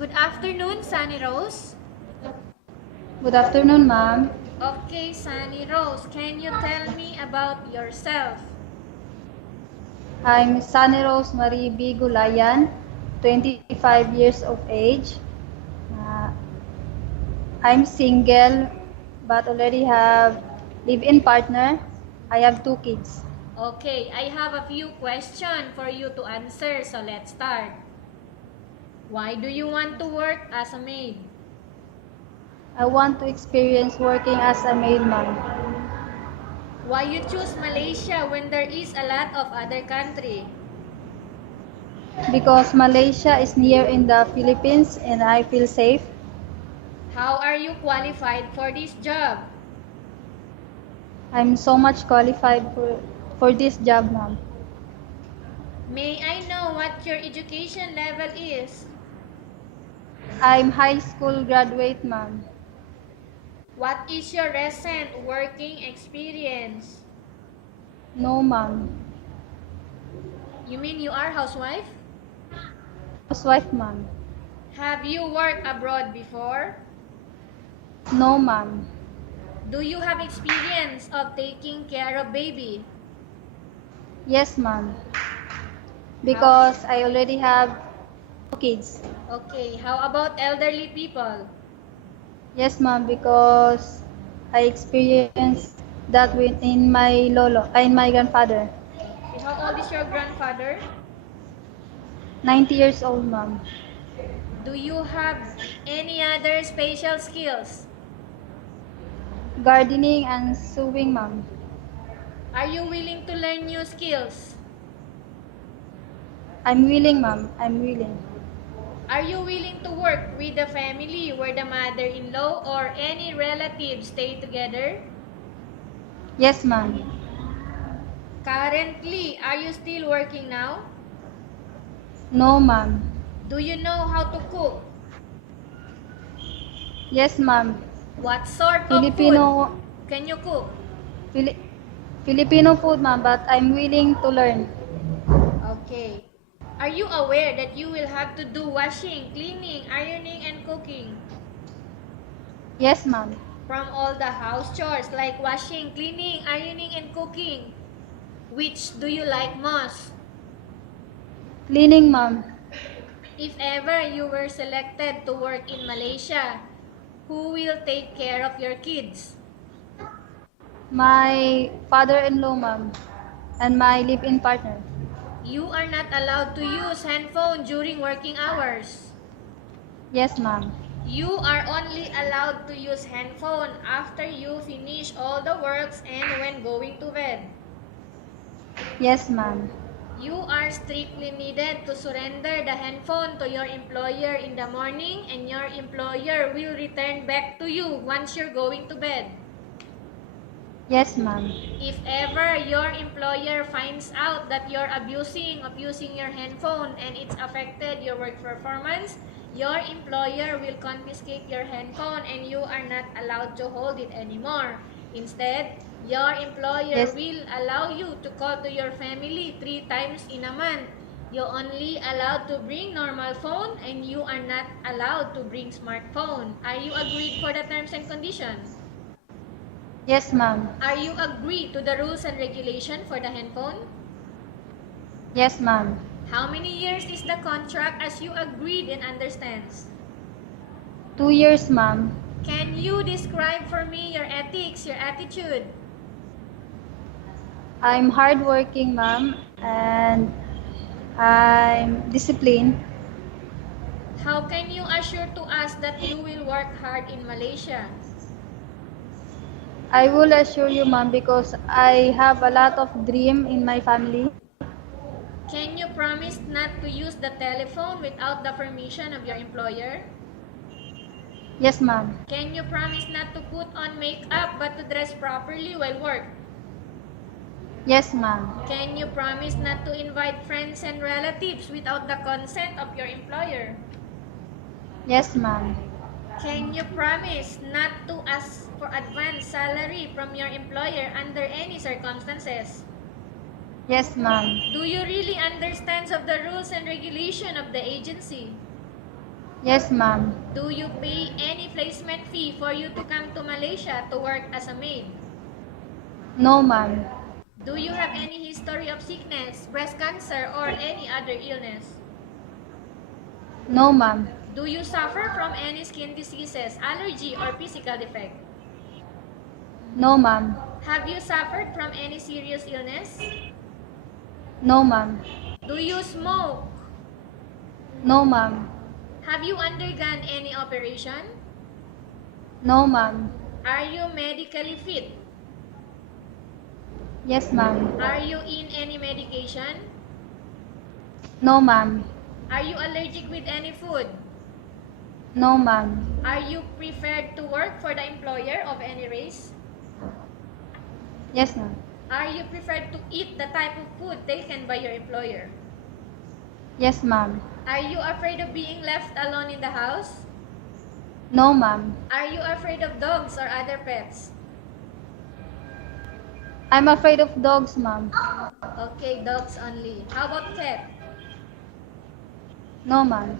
Good afternoon, Sunny Rose. Good afternoon, ma'am. Okay, Sunny Rose, can you tell me about yourself? I'm Sunny Rose Marie B. Gulayan, 25 years of age. Uh, I'm single but already have live-in partner. I have two kids. Okay, I have a few questions for you to answer, so let's start. Why do you want to work as a maid? I want to experience working as a maid, ma'am, Why you choose Malaysia when there is a lot of other country? because Malaysia is near in the Philippines and I feel safe. How are you qualified for this job? I'm so much qualified for this job, ma'am. May I know what your education level is? I'm high school graduate, ma'am. What is your recent working experience? No, ma'am. You mean you are housewife? Housewife, ma'am. Have you worked abroad before? No, ma'am. Do you have experience of taking care of baby? Yes, ma'am. How? Because I already have two kids. Okay, how about elderly people? Yes, ma'am, because I experienced that in my in my grandfather. Okay, how old is your grandfather? 90 years old, ma'am. Do you have any other special skills? Gardening and sewing, ma'am. Are you willing to learn new skills? I'm willing, ma'am. I'm willing. Are you willing to work with a family where the mother-in-law or any relatives stay together? Yes, ma'am. Currently, are you still working now? No, ma'am. Do you know how to cook? Yes, ma'am. What sort of food Filipino can you cook? Fili- Filipino food, ma'am, but I'm willing to learn. Okay. Are you aware that you will have to do washing, cleaning, ironing, and cooking? Yes, ma'am. From all the house chores like washing, cleaning, ironing, and cooking, which do you like most? Cleaning, ma'am. If ever you were selected to work in Malaysia, who will take care of your kids? My father-in-law, ma'am, and my live-in partner. You are not allowed to use handphone during working hours. Yes, ma'am. You are only allowed to use handphone after you finish all the works and when going to bed. Yes, ma'am. You are strictly needed to surrender the handphone to your employer in the morning and your employer will return back to you once you're going to bed. Yes, ma'am. If ever your employer finds out that you're abusing of using your handphone and it's affected your work performance, your employer will confiscate your handphone and you are not allowed to hold it anymore. Instead, your employer Yes. will allow you to call to your family 3 times in a month. You're only allowed to bring normal phone and you are not allowed to bring smartphone. Are you agreed for the terms and conditions? Yes, ma'am. Are you agree to the rules and regulation for the handphone? Yes, ma'am. How many years is the contract as you agreed and understands? 2 years, ma'am. Can you describe for me your ethics, your attitude? I'm hardworking, ma'am, and I'm disciplined. How can you assure to us that you will work hard in Malaysia? I will assure you, ma'am, because I have a lot of dream in my family. Can you promise not to use the telephone without the permission of your employer? Yes, ma'am. Can you promise not to put on makeup but to dress properly while work? Yes, ma'am. Can you promise not to invite friends and relatives without the consent of your employer? Yes, ma'am. Can you promise not to ask for advance salary from your employer under any circumstances? Yes, ma'am. Do you really understand of the rules and regulation of the agency? Yes, ma'am. Do you pay any placement fee for you to come to Malaysia to work as a maid? No, ma'am. Do you have any history of sickness, breast cancer, or any other illness? No, ma'am. Do you suffer from any skin diseases, allergy, or physical defect? No, ma'am. Have you suffered from any serious illness? No, ma'am. Do you smoke? No, ma'am. Have you undergone any operation? No, ma'am. Are you medically fit? Yes, ma'am. Are you in any medication? No, ma'am. Are you allergic with any food? No, ma'am. Are you preferred to work for the employer of any race? Yes, ma'am. Are you preferred to eat the type of food taken by your employer? Yes, ma'am. Are you afraid of being left alone in the house? No, ma'am. Are you afraid of dogs or other pets? I'm afraid of dogs, ma'am. Okay, dogs only. How about cat? No, ma'am.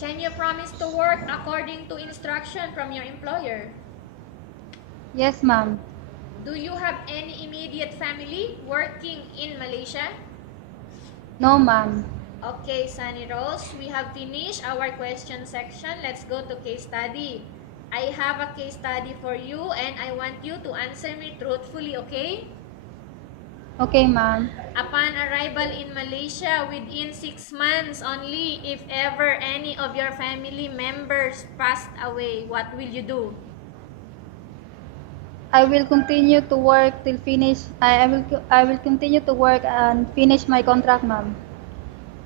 Can you promise to work according to instruction from your employer? Yes, ma'am. Do you have any immediate family working in Malaysia? No, ma'am. Okay, Sunny Rose, we have finished our question section. Let's go to case study. I have a case study for you and I want you to answer me truthfully, okay? Okay, ma'am. Upon arrival in Malaysia within 6 months only, if ever any of your family members passed away, what will you do? I will continue to work till finish. I will continue to work and finish my contract, ma'am.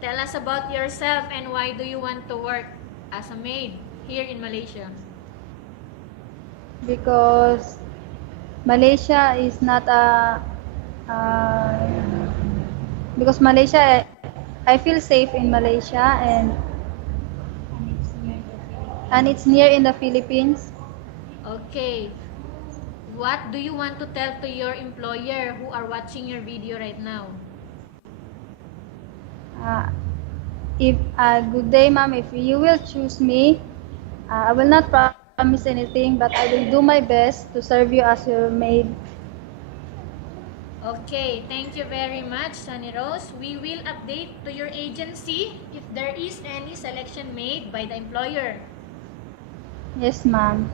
Tell us about yourself and why do you want to work as a maid here in Malaysia? Because Malaysia is not a uh, because Malaysia, I feel safe in Malaysia and it's near in the Philippines. Okay. What do you want to tell to your employer who are watching your video right now? If good day, ma'am. If you will choose me, I will not promise anything, but I will do my best to serve you as your maid. Okay, thank you very much, Sunny Rose. We will update to your agency if there is any selection made by the employer. Yes, ma'am.